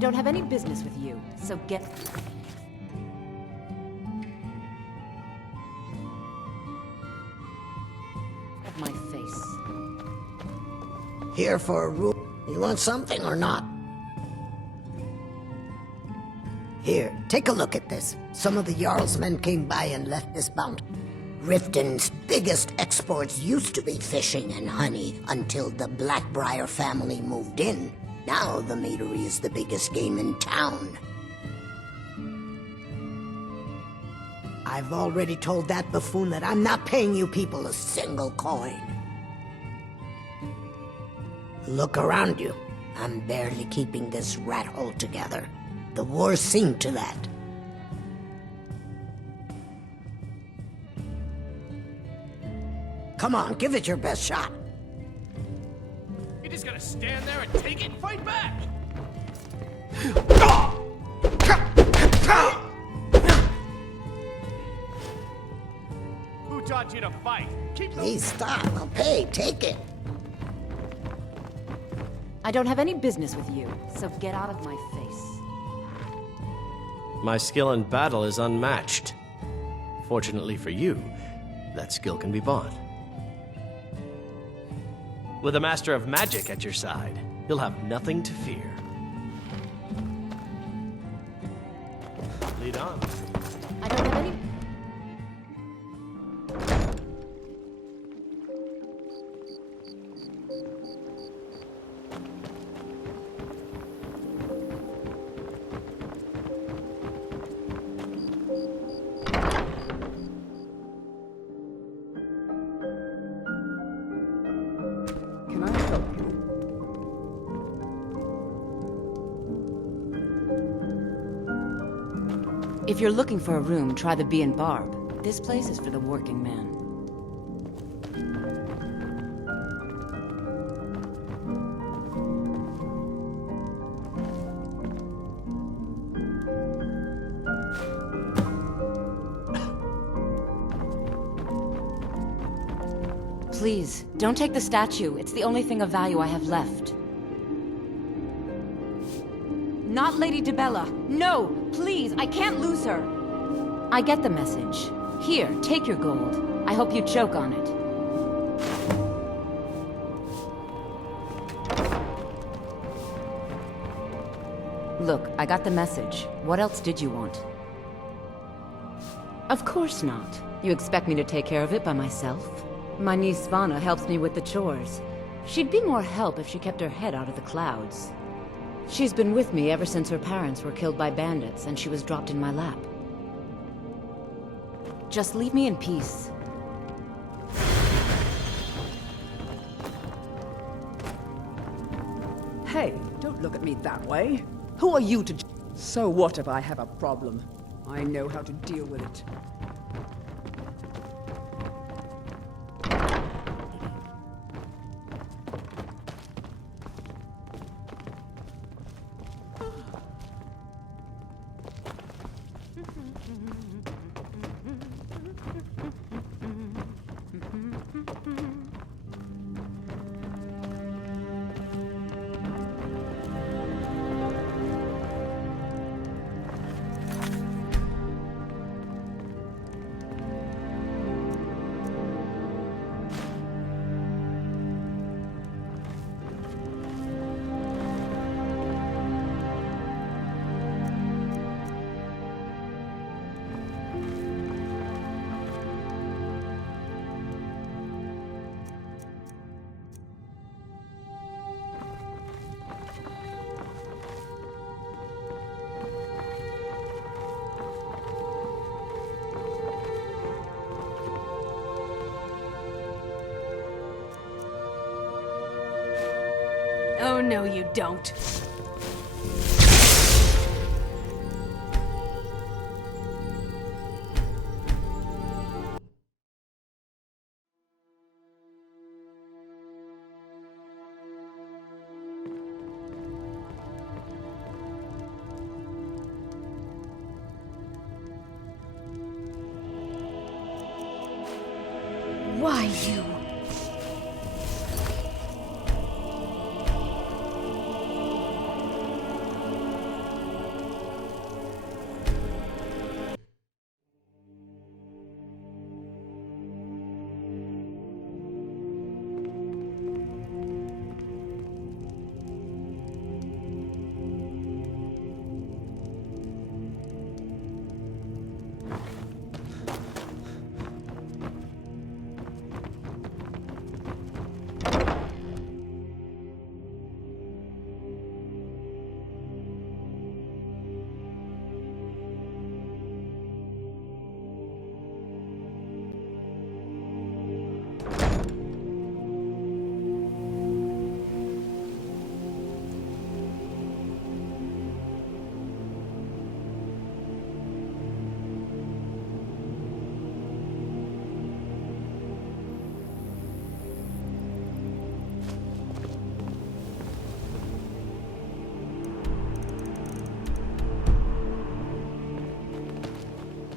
don't have any business with you, so get... of my face. Here for a rule. You want something or not? Here, take a look at this. Some of the Jarl's men came by and left this bounty. Riften's biggest exports used to be fishing and honey until the Blackbriar family moved in. Now the meadery is the biggest game in town. I've already told that buffoon that I'm not paying you people a single coin. Look around you. I'm barely keeping this rat hole together. The war's seen to that. Come on, give it your best shot. You're just gonna stand there and take it? Fight back! Who taught you to fight? Please stop. I'll pay. Take it. I don't have any business with you, so get out of my face. My skill in battle is unmatched. Fortunately for you, that skill can be bought. With a master of magic at your side, you'll have nothing to fear. Lead on. I don't have any... Can I help you? If you're looking for a room, try the Bee and Barb. This place is for the working man. Please, don't take the statue. It's the only thing of value I have left. Not Lady DeBella. No, please, I can't lose her. I get the message. Here, take your gold. I hope you choke on it. Look, I got the message. What else did you want? Of course not. You expect me to take care of it by myself? My niece Svana helps me with the chores. She'd be more help if she kept her head out of the clouds. She's been with me ever since her parents were killed by bandits and she was dropped in my lap. Just leave me in peace. Hey, don't look at me that way. Who are you to... So what if I have a problem? I know how to deal with it. Oh, no, you don't. Why you?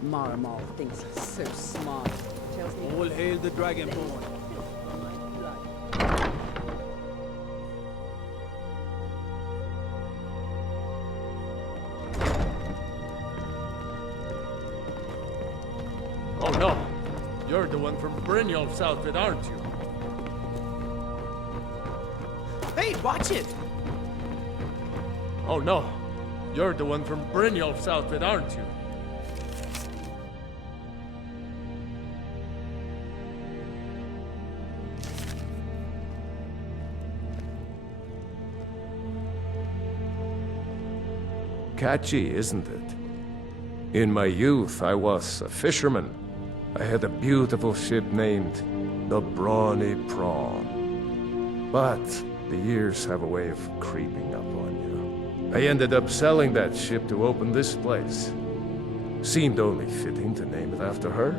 Marmal thinks he's so smart. Tells me All hail the Dragonborn. Oh no! You're the one from Brynjolf's outfit, aren't you? Hey, watch it! Oh no! You're the one from Brynjolf's outfit, aren't you? Catchy, isn't it? In my youth, I was a fisherman. I had a beautiful ship named the Brawny Prawn. But the years have a way of creeping up on you. I ended up selling that ship to open this place. Seemed only fitting to name it after her.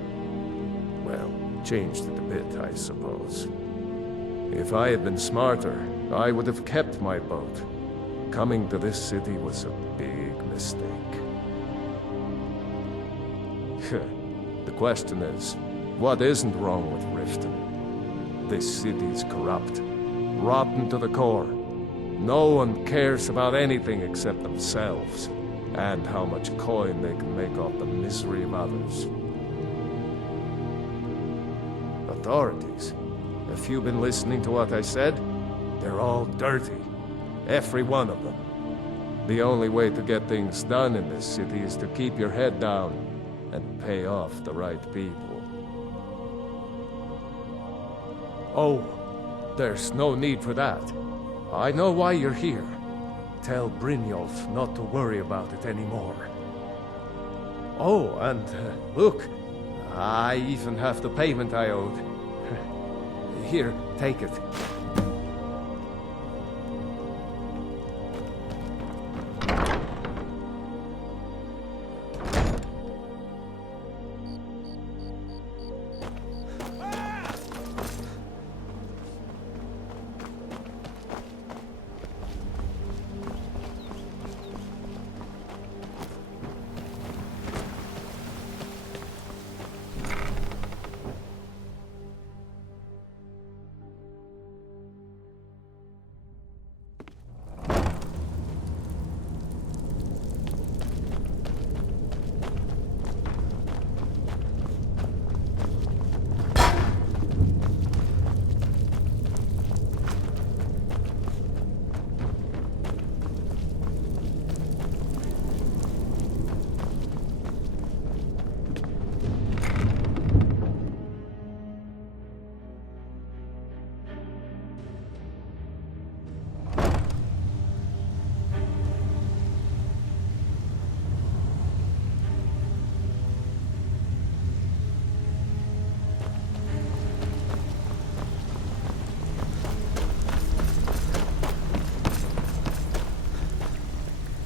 Well, changed it a bit, I suppose. If I had been smarter, I would have kept my boat. Coming to this city was a big mistake. The question is, what isn't wrong with Riften? This city's corrupt, rotten to the core. No one cares about anything except themselves, and how much coin they can make off the misery of others. Authorities, if you've been listening to what I said, they're all dirty. Every one of them. The only way to get things done in this city is to keep your head down and pay off the right people. Oh, there's no need for that. I know why you're here. Tell Brynjolf not to worry about it anymore. Oh, and look, I even have the payment I owed. Here, take it.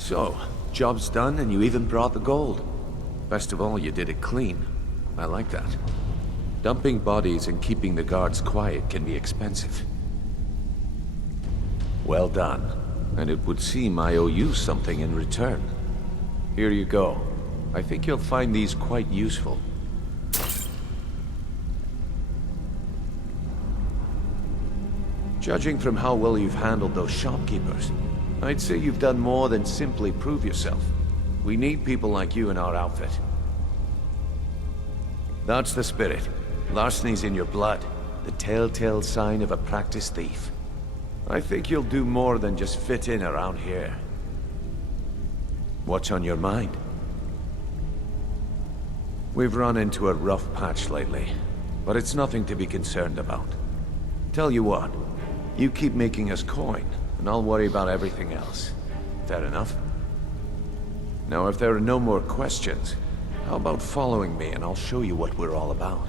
So, job's done and you even brought the gold. Best of all, you did it clean. I like that. Dumping bodies and keeping the guards quiet can be expensive. Well done. And it would seem I owe you something in return. Here you go. I think you'll find these quite useful. Judging from how well you've handled those shopkeepers, I'd say you've done more than simply prove yourself. We need people like you in our outfit. That's the spirit. Larceny's in your blood. The telltale sign of a practiced thief. I think you'll do more than just fit in around here. What's on your mind? We've run into a rough patch lately, but it's nothing to be concerned about. Tell you what, you keep making us coin, and I'll worry about everything else. Fair enough? Now, if there are no more questions, how about following me and I'll show you what we're all about?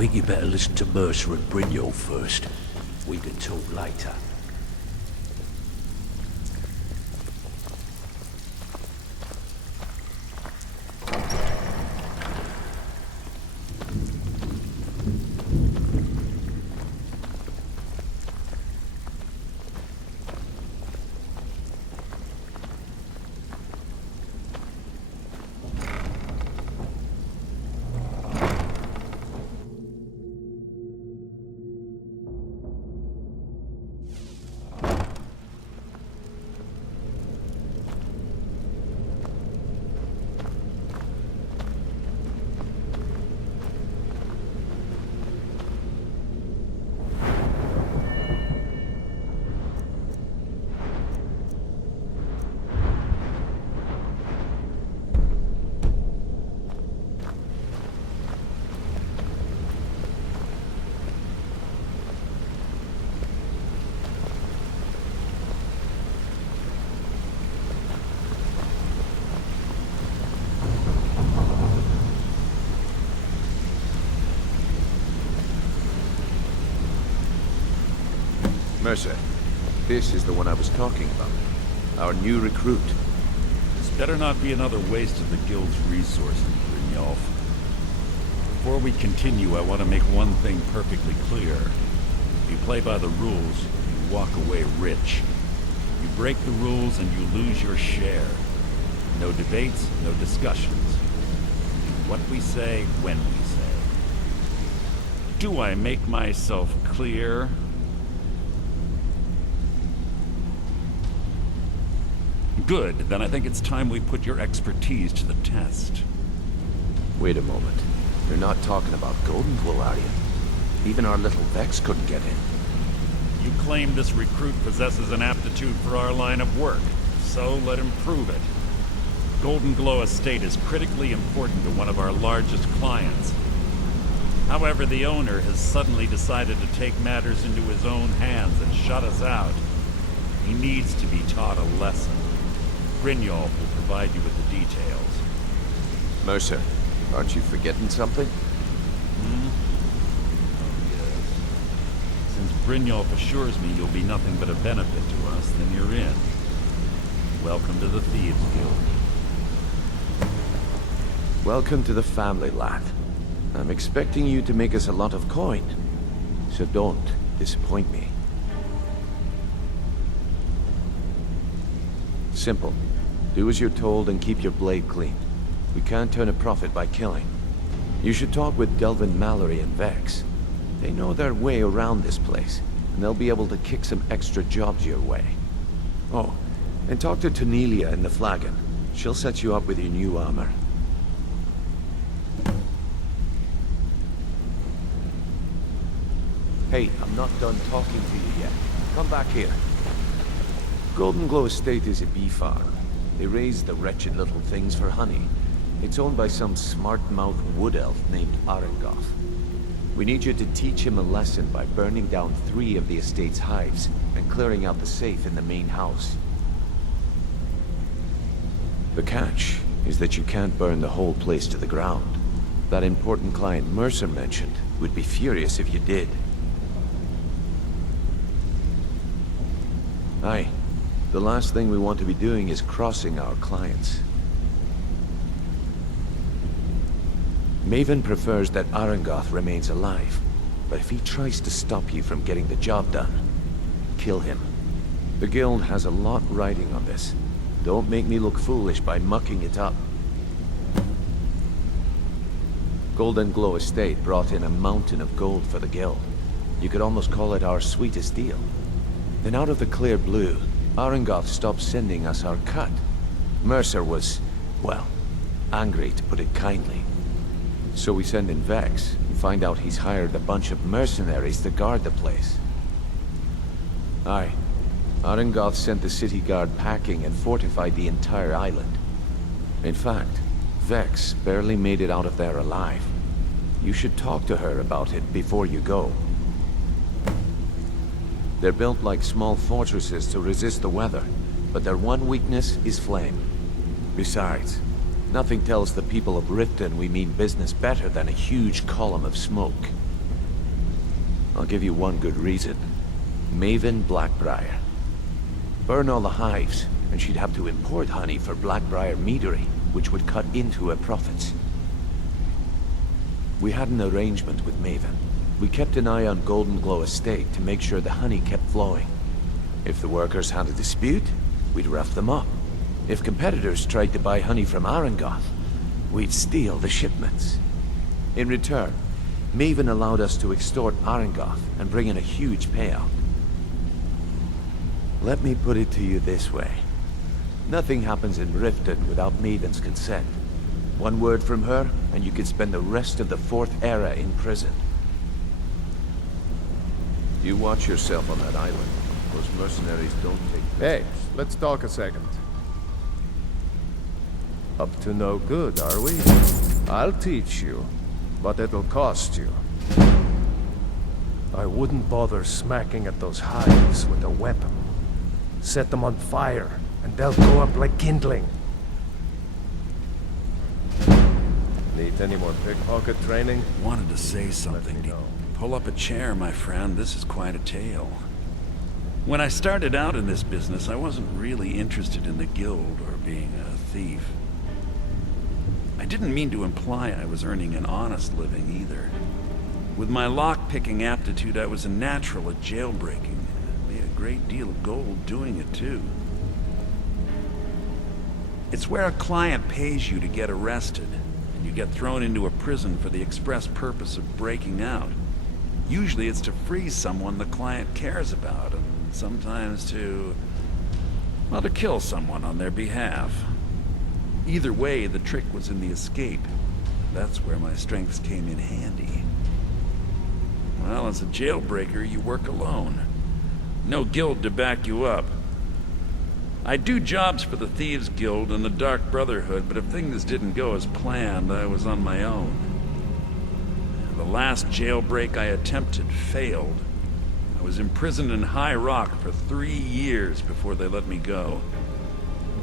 think you better listen to Mercer and Brynjolf first. We can talk later. Mercer, this is the one I was talking about. Our new recruit. This better not be another waste of the Guild's resources, Brynjolf. Before we continue, I want to make one thing perfectly clear. If you play by the rules, you walk away rich. You break the rules and you lose your share. No debates, no discussions. We do what we say, when we say. Do I make myself clear? Good, then I think it's time we put your expertise to the test. Wait a moment. You're not talking about Golden Glow, are you? Even our little Vex couldn't get in. You claim this recruit possesses an aptitude for our line of work, so let him prove it. Golden Glow Estate is critically important to one of our largest clients. However, the owner has suddenly decided to take matters into his own hands and shut us out. He needs to be taught a lesson. Brynjolf will provide you with the details. Mercer, aren't you forgetting something? Oh, yes. Since Brynjolf assures me you'll be nothing but a benefit to us, then you're in. Welcome to the Thieves Guild. Welcome to the family, lad. I'm expecting you to make us a lot of coin. So don't disappoint me. Simple. Do as you're told and keep your blade clean. We can't turn a profit by killing. You should talk with Delvin Mallory and Vex. They know their way around this place, and they'll be able to kick some extra jobs your way. Oh, and talk to Tanelia in the Flagon. She'll set you up with your new armor. Hey, I'm not done talking to you yet. Come back here. Golden Glow Estate is a bee farm. They raise the wretched little things for honey. It's owned by some smart-mouthed wood elf named Arengoth. We need you to teach him a lesson by burning down 3 of the estate's hives and clearing out the safe in the main house. The catch is that you can't burn the whole place to the ground. That important client Mercer mentioned would be furious if you did. Aye. The last thing we want to be doing is crossing our clients. Maven prefers that Arengoth remains alive, but if he tries to stop you from getting the job done, kill him. The Guild has a lot riding on this. Don't make me look foolish by mucking it up. Golden Glow Estate brought in a mountain of gold for the Guild. You could almost call it our sweetest deal. Then out of the clear blue, Arengoth stopped sending us our cut. Mercer was, well, angry to put it kindly. So we send in Vex and find out he's hired a bunch of mercenaries to guard the place. Aye. Arengoth sent the city guard packing and fortified the entire island. In fact, Vex barely made it out of there alive. You should talk to her about it before you go. They're built like small fortresses to resist the weather, but their one weakness is flame. Besides, nothing tells the people of Riften we mean business better than a huge column of smoke. I'll give you one good reason. Maven Blackbriar. Burn all the hives, and she'd have to import honey for Blackbriar meadery, which would cut into her profits. We had an arrangement with Maven. We kept an eye on Golden Glow Estate to make sure the honey kept flowing. If the workers had a dispute, we'd rough them up. If competitors tried to buy honey from Arangoth, we'd steal the shipments. In return, Maven allowed us to extort Arangoth and bring in a huge payout. Let me put it to you this way. Nothing happens in Riften without Maven's consent. One word from her, and you could spend the rest of the Fourth Era in prison. You watch yourself on that island. Those mercenaries don't take... Hey, let's talk a second. Up to no good, are we? I'll teach you, but it'll cost you. I wouldn't bother smacking at those hives with a weapon. Set them on fire, and they'll go up like kindling. Need any more pickpocket training? Wanted to say something. know. Pull up a chair, my friend. This is quite a tale. When I started out in this business, I wasn't really interested in the guild or being a thief. I didn't mean to imply I was earning an honest living either. With my lock-picking aptitude, I was a natural at jailbreaking. I made a great deal of gold doing it, too. It's where a client pays you to get arrested, and you get thrown into a prison for the express purpose of breaking out. Usually it's to free someone the client cares about, and sometimes to kill someone on their behalf. Either way, the trick was in the escape. That's where my strengths came in handy. Well, as a jailbreaker, you work alone. No guild to back you up. I do jobs for the Thieves Guild and the Dark Brotherhood, but if things didn't go as planned, I was on my own. The last jailbreak I attempted failed. I was imprisoned in High Rock for 3 years before they let me go.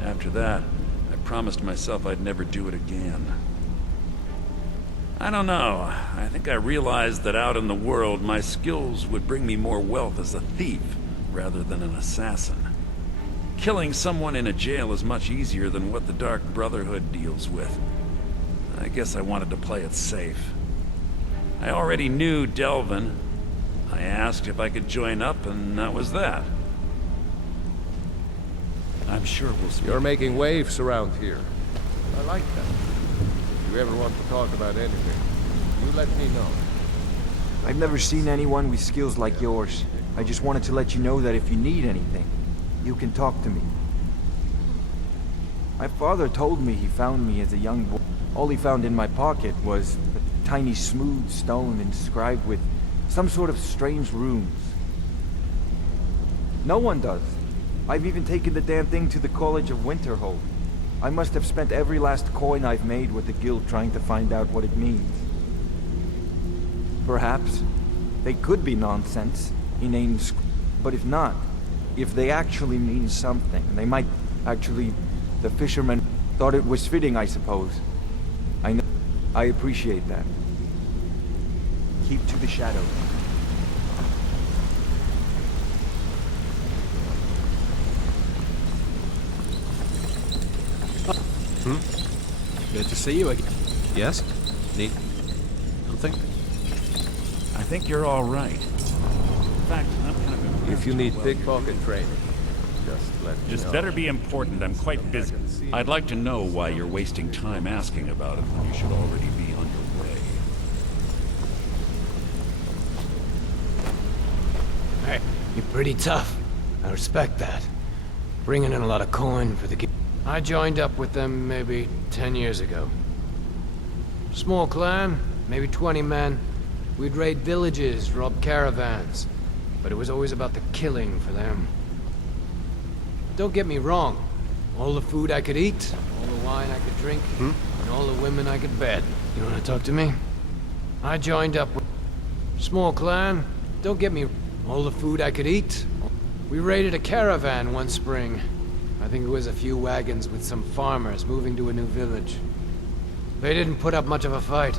After that, I promised myself I'd never do it again. I don't know. I think I realized that out in the world, my skills would bring me more wealth as a thief rather than an assassin. Killing someone in a jail is much easier than what the Dark Brotherhood deals with. I guess I wanted to play it safe. I already knew Delvin. I asked if I could join up, and that was that. I'm sure we'll speak. You're making waves around here. I like that. If you ever want to talk about anything, you let me know. I've never seen anyone with skills like yours. I just wanted to let you know that if you need anything, you can talk to me. My father told me he found me as a young boy. All he found in my pocket was a tiny smooth stone inscribed with some sort of strange runes. No one does. I've even taken the damn thing to the College of Winterhold. I must have spent every last coin I've made with the guild trying to find out what it means. Perhaps they could be nonsense, inane, but if not, if they actually mean something, they might actually... The fisherman thought it was fitting, I suppose. I know. I appreciate that. Keep to the shadows. Good to see you again. Yes? Need something? I think you're all right. In fact, I'm kind of impressed. If you need how well pickpocket you're training, just let me This know. better be important. I'm quite busy. I'd like to know why you're wasting time asking about it when you should already be on your way. Hey, you're pretty tough. I respect that. Bringing in a lot of coin for the... I joined up with them maybe 10 years ago. Small clan, maybe 20 men. We'd raid villages, rob caravans. But it was always about the killing for them. Don't get me wrong. All the food I could eat, all the wine I could drink, and all the women I could bed. You wanna talk to me? I joined up with... Small clan, don't get me... All the food I could eat. We raided a caravan one spring. I think it was a few wagons with some farmers moving to a new village. They didn't put up much of a fight.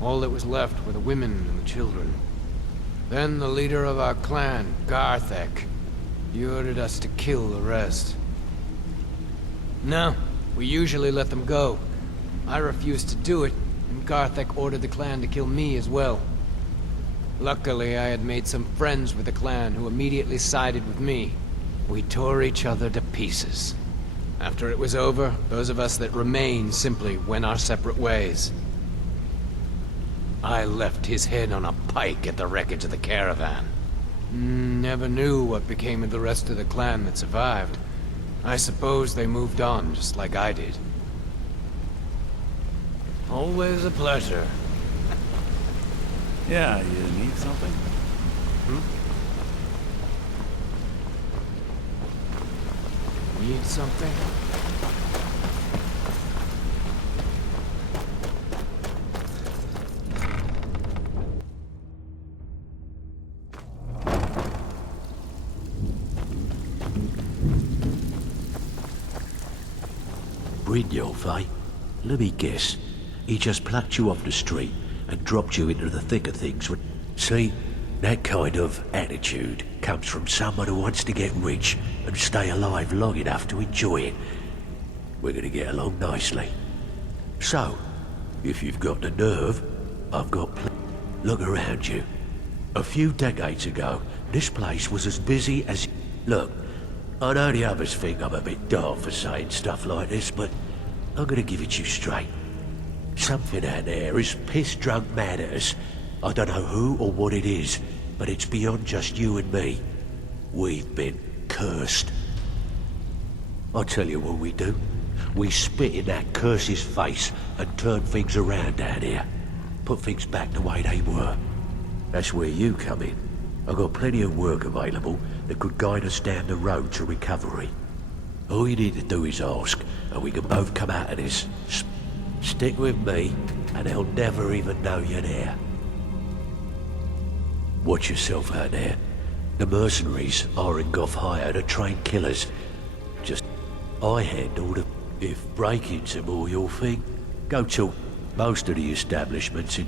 All that was left were the women and the children. Then the leader of our clan, Garthek, he ordered us to kill the rest. No, we usually let them go. I refused to do it, and Garthek ordered the clan to kill me as well. Luckily, I had made some friends with the clan who immediately sided with me. We tore each other to pieces. After it was over, those of us that remained simply went our separate ways. I left his head on a pike at the wreckage of the caravan. Never knew what became of the rest of the clan that survived. I suppose they moved on, just like I did. Always a pleasure. Yeah, you need something? Need something? Brynjolf, eh? Let me guess. He just plucked you off the street and dropped you into the thick of things. See, that kind of attitude comes from someone who wants to get rich and stay alive long enough to enjoy it. We're gonna get along nicely. So, if you've got the nerve, I've got look around you. A few decades ago, this place was as busy as... Look, I know the others think I'm a bit daft for saying stuff like this, but I'm gonna give it to you straight. Something out there is piss-drunk mad at us. I don't know who or what it is, but it's beyond just you and me. We've been cursed. I'll tell you what we do. We spit in that curse's face and turn things around down here. Put things back the way they were. That's where you come in. I've got plenty of work available that could guide us down the road to recovery. All you need to do is ask, and we can both come out of this. Stick with me, and they'll never even know you're there. Watch yourself out there. The mercenaries aren't off hire to train killers. Just, I handle the... If break-ins are more your thing, go to most of the establishments in...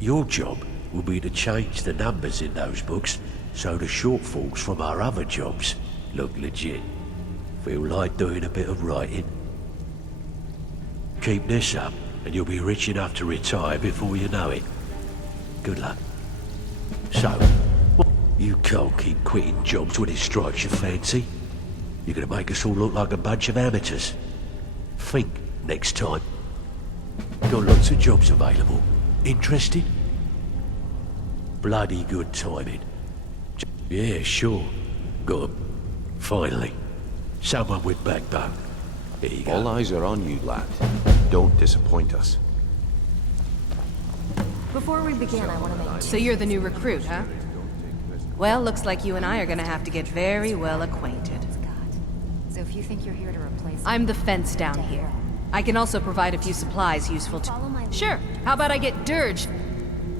Your job will be to change the numbers in those books so the shortfalls from our other jobs look legit. Feel like doing a bit of writing? Keep this up, and you'll be rich enough to retire before you know it. Good luck. So, you can't keep quitting jobs when it strikes your fancy. You're gonna make us all look like a bunch of amateurs. Think next time. Got lots of jobs available. Interested? Bloody good timing. Yeah, sure. Got 'em. Finally. Someone with backbone. Here you go. All eyes are on you, lad. Don't disappoint us. Before we begin, I want to make... So you're the new recruit, huh? Well, looks like you and I are gonna have to get very well acquainted. So if you think you're here to replace... I'm the fence down here. I can also provide a few supplies useful to... Sure, how about I get dirged?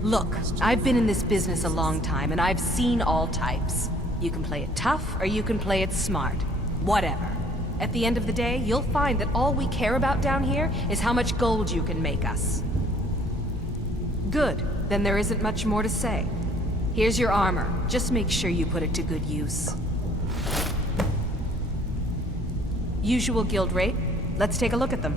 Look, I've been in this business a long time, and I've seen all types. You can play it tough, or you can play it smart. Whatever. At the end of the day, you'll find that all we care about down here is how much gold you can make us. Good. Then there isn't much more to say. Here's your armor. Just make sure you put it to good use. Usual guild rate. Let's take a look at them.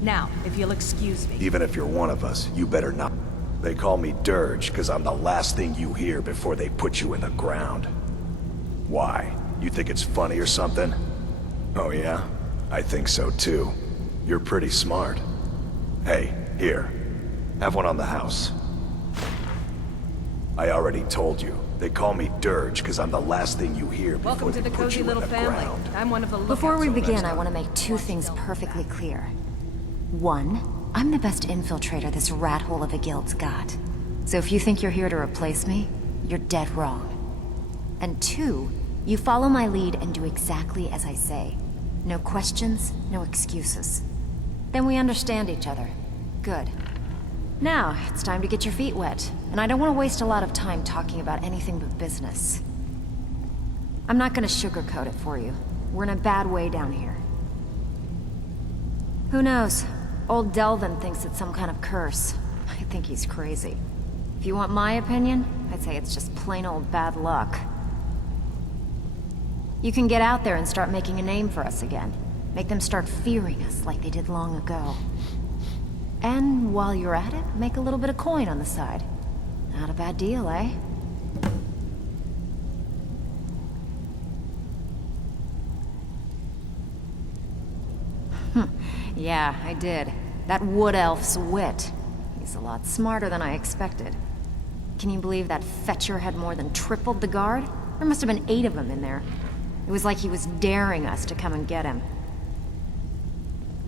Now, if you'll excuse me. Even if you're one of us, you better not. They call me Dirge because I'm the last thing you hear before they put you in the ground. Why? You think it's funny or something? Oh yeah? I think so too. You're pretty smart. Hey, here. Have one on the house. I already told you. They call me Dirge because I'm the last thing you hear before Welcome to they the put cozy you little in the family. ground. I'm one of the lookouts. Before we begin, I want to make two things perfectly clear. One, I'm the best infiltrator this rat hole of a guild's got. So if you think you're here to replace me, you're dead wrong. And two, you follow my lead and do exactly as I say. No questions, no excuses. Then we understand each other. Good. Now, it's time to get your feet wet, and I don't want to waste a lot of time talking about anything but business. I'm not gonna sugarcoat it for you. We're in a bad way down here. Who knows? Old Delvin thinks it's some kind of curse. I think he's crazy. If you want my opinion, I'd say it's just plain old bad luck. You can get out there and start making a name for us again. Make them start fearing us like they did long ago. And while you're at it, make a little bit of coin on the side. Not a bad deal, eh? Yeah, I did. That wood elf's wit. He's a lot smarter than I expected. Can you believe that fetcher had more than tripled the guard? There must have been 8 of them in there. It was like he was daring us to come and get him.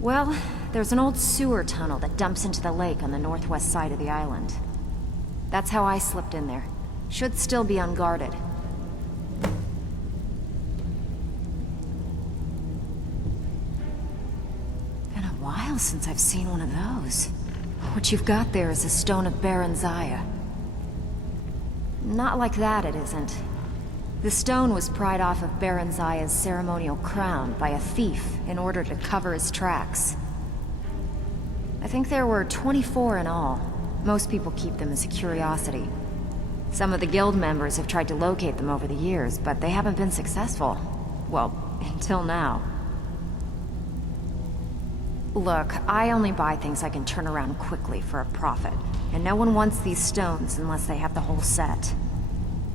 Well, there's an old sewer tunnel that dumps into the lake on the northwest side of the island. That's how I slipped in there. Should still be unguarded. Been a while since I've seen one of those. What you've got there is a stone of Baron Zaya. Not like that, it isn't. The stone was pried off of Baron Zaya's ceremonial crown by a thief in order to cover his tracks. I think there were 24 in all. Most people keep them as a curiosity. Some of the guild members have tried to locate them over the years, but they haven't been successful. Well, until now. Look, I only buy things I can turn around quickly for a profit, and no one wants these stones unless they have the whole set.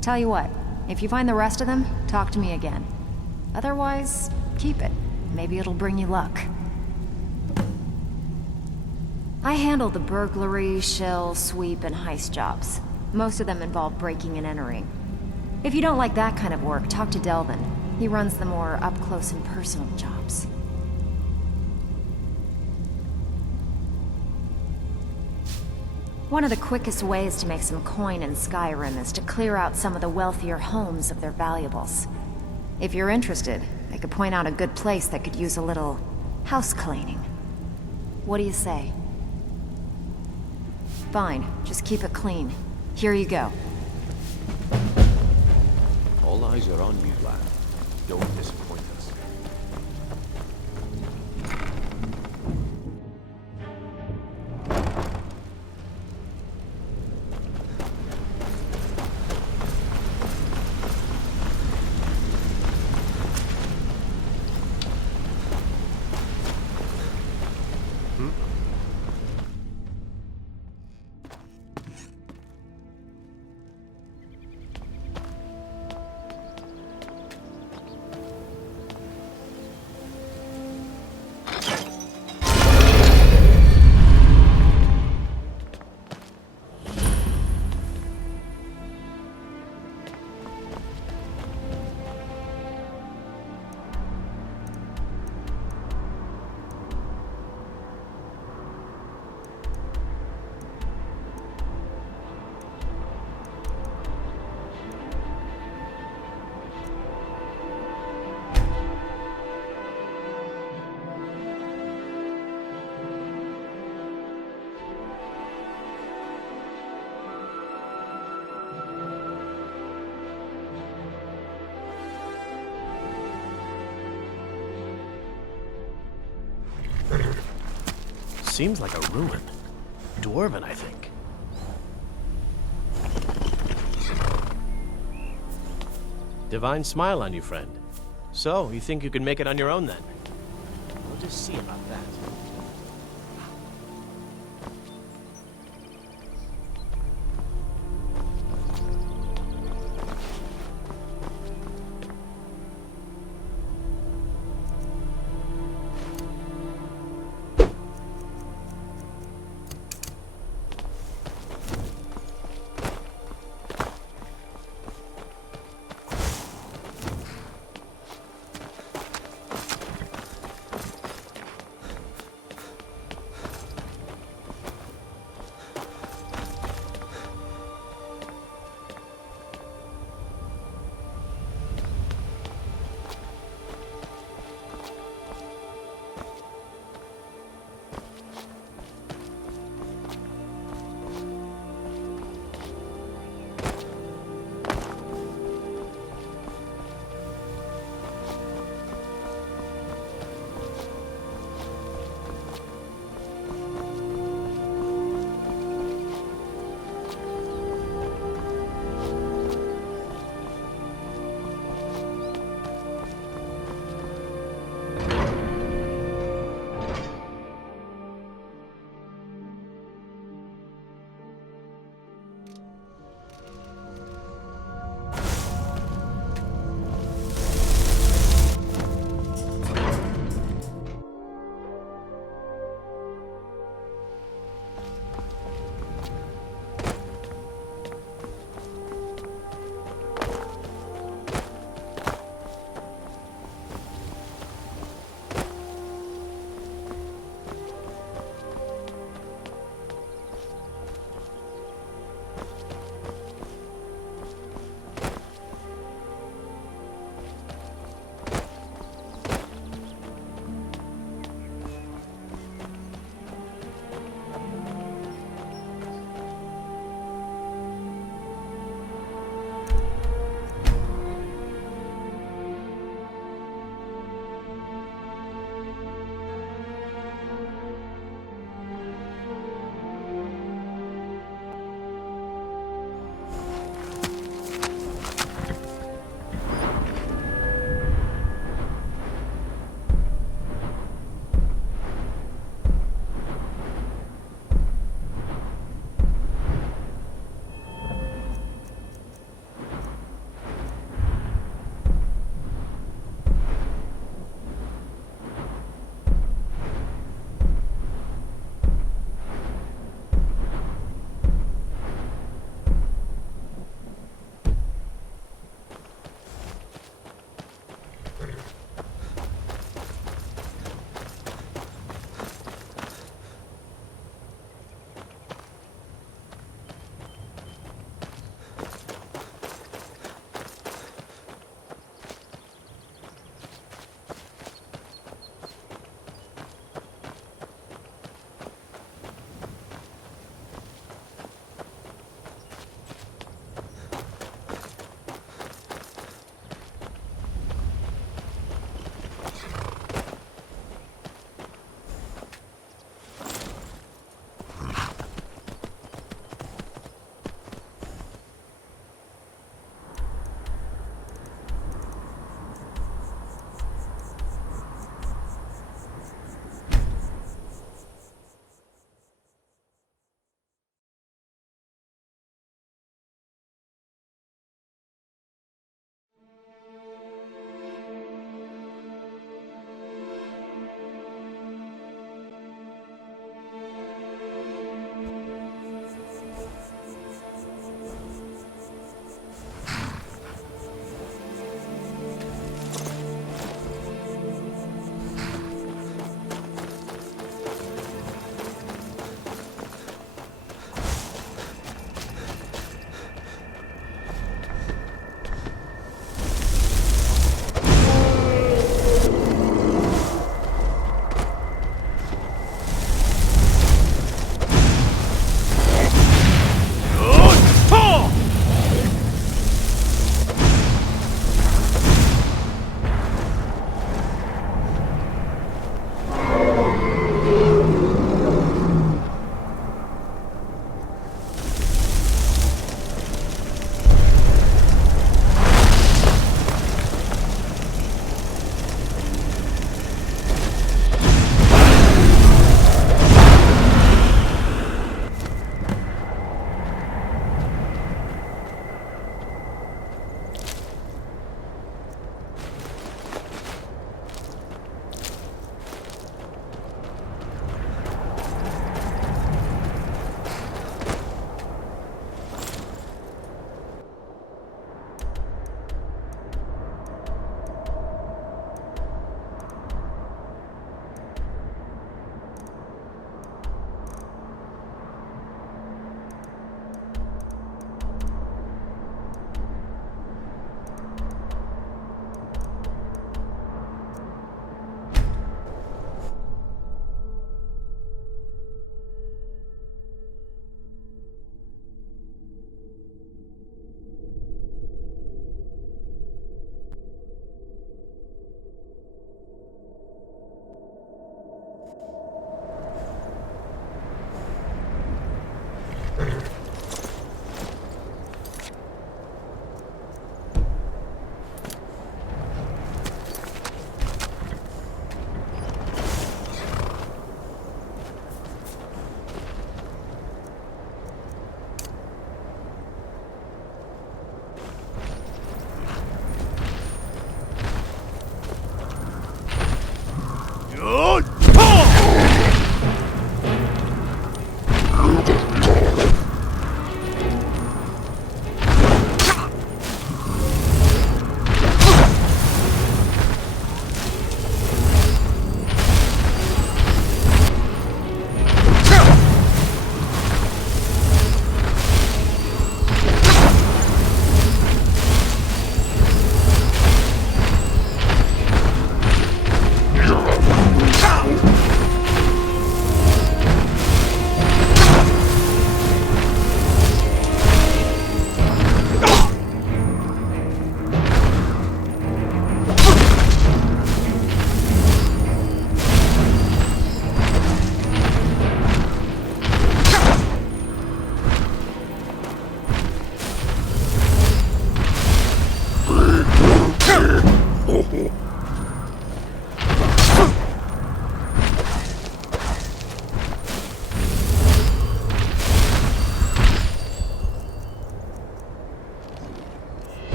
Tell you what, if you find the rest of them, talk to me again. Otherwise, keep it. Maybe it'll bring you luck. I handle the burglary, shell, sweep, and heist jobs. Most of them involve breaking and entering. If you don't like that kind of work, talk to Delvin. He runs the more up-close and personal jobs. One of the quickest ways to make some coin in Skyrim is to clear out some of the wealthier homes of their valuables. If you're interested, I could point out a good place that could use a little house cleaning. What do you say? Fine, just keep it clean. Here you go. All eyes are on you, lad. Don't disappoint us. Seems like a ruin. Dwarven, I think. Divine smile on you, friend. So, you think you can make it on your own then? We'll just see about that.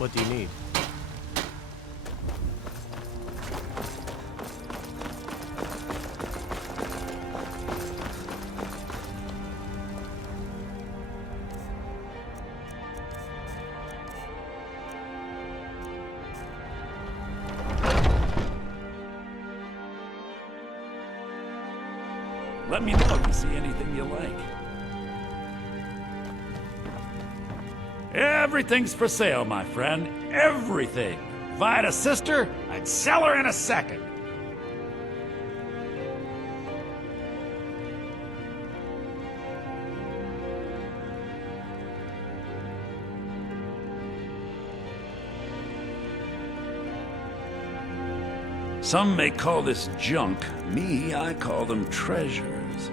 What do you need? Let me know if you see anything you like. Everything's for sale, my friend. Everything. If I had a sister, I'd sell her in a second. Some may call this junk. Me, I call them treasures.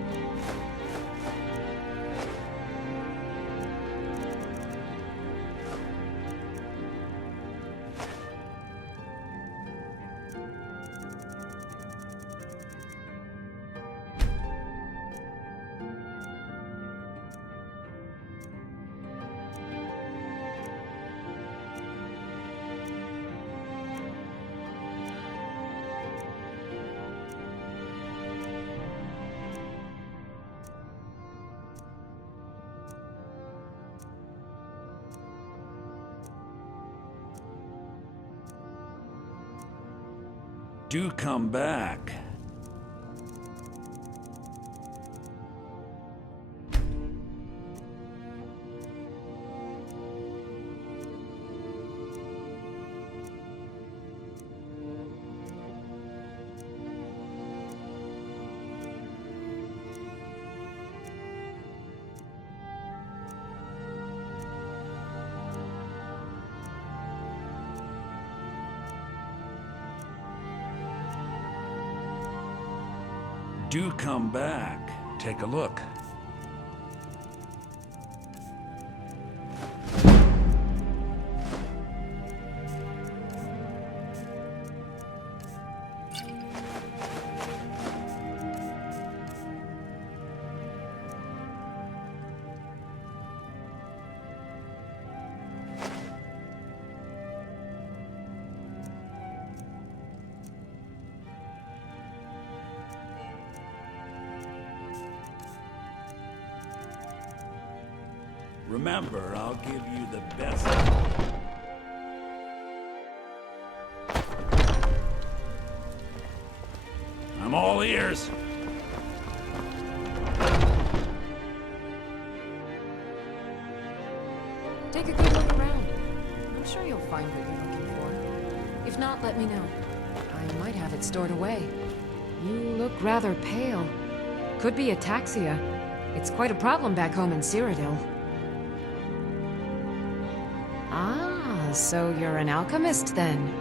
Do come back. Do come back. Take a look. Remember, I'll give you the best. I'm all ears. Take a good look around. I'm sure you'll find what you're looking for. If not, let me know. I might have it stored away. You look rather pale. Could be ataxia. It's quite a problem back home in Cyrodiil. Ah, so you're an alchemist then?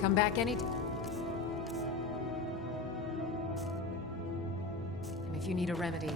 Come back any time. And if you need a remedy.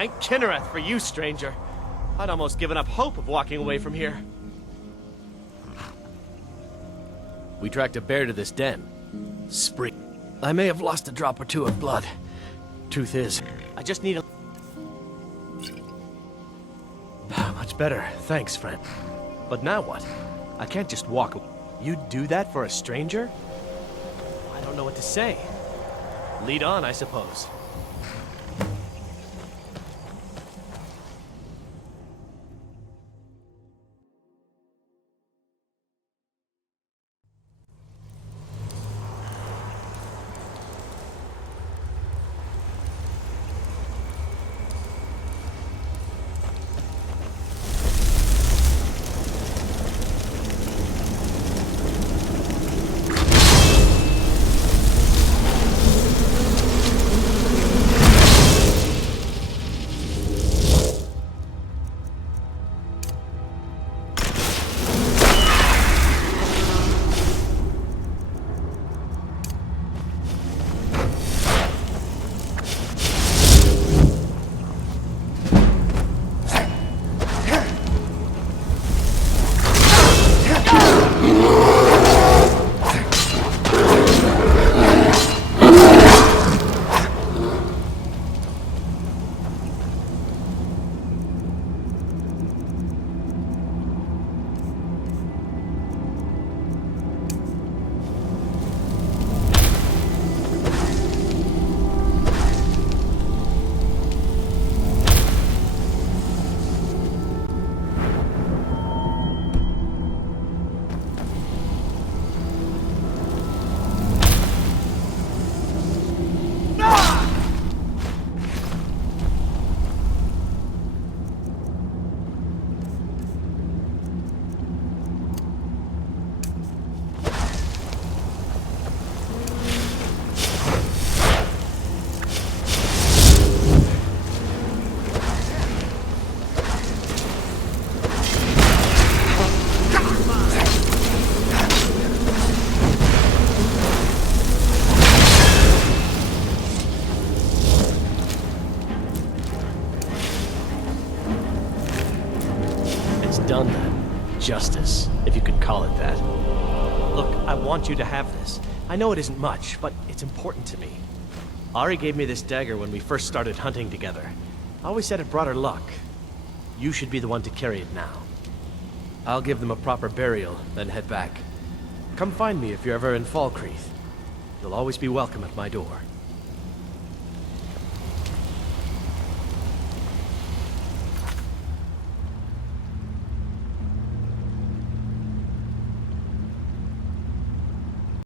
Thank Kinnereth for you, stranger. I'd almost given up hope of walking away from here. We tracked a bear to this den. Spring. I may have lost a drop or two of blood. Truth is, I just need a... Much better. Thanks, friend. But now what? I can't just walk away. You'd do that for a stranger? I don't know what to say. Lead on, I suppose. Done then. Justice, if you could call it that. Look, I want you to have this. I know it isn't much, but it's important to me. Ari gave me this dagger when we first started hunting together. I always said it brought her luck. You should be the one to carry it now. I'll give them a proper burial, then head back. Come find me if you're ever in Falkreath. You'll always be welcome at my door.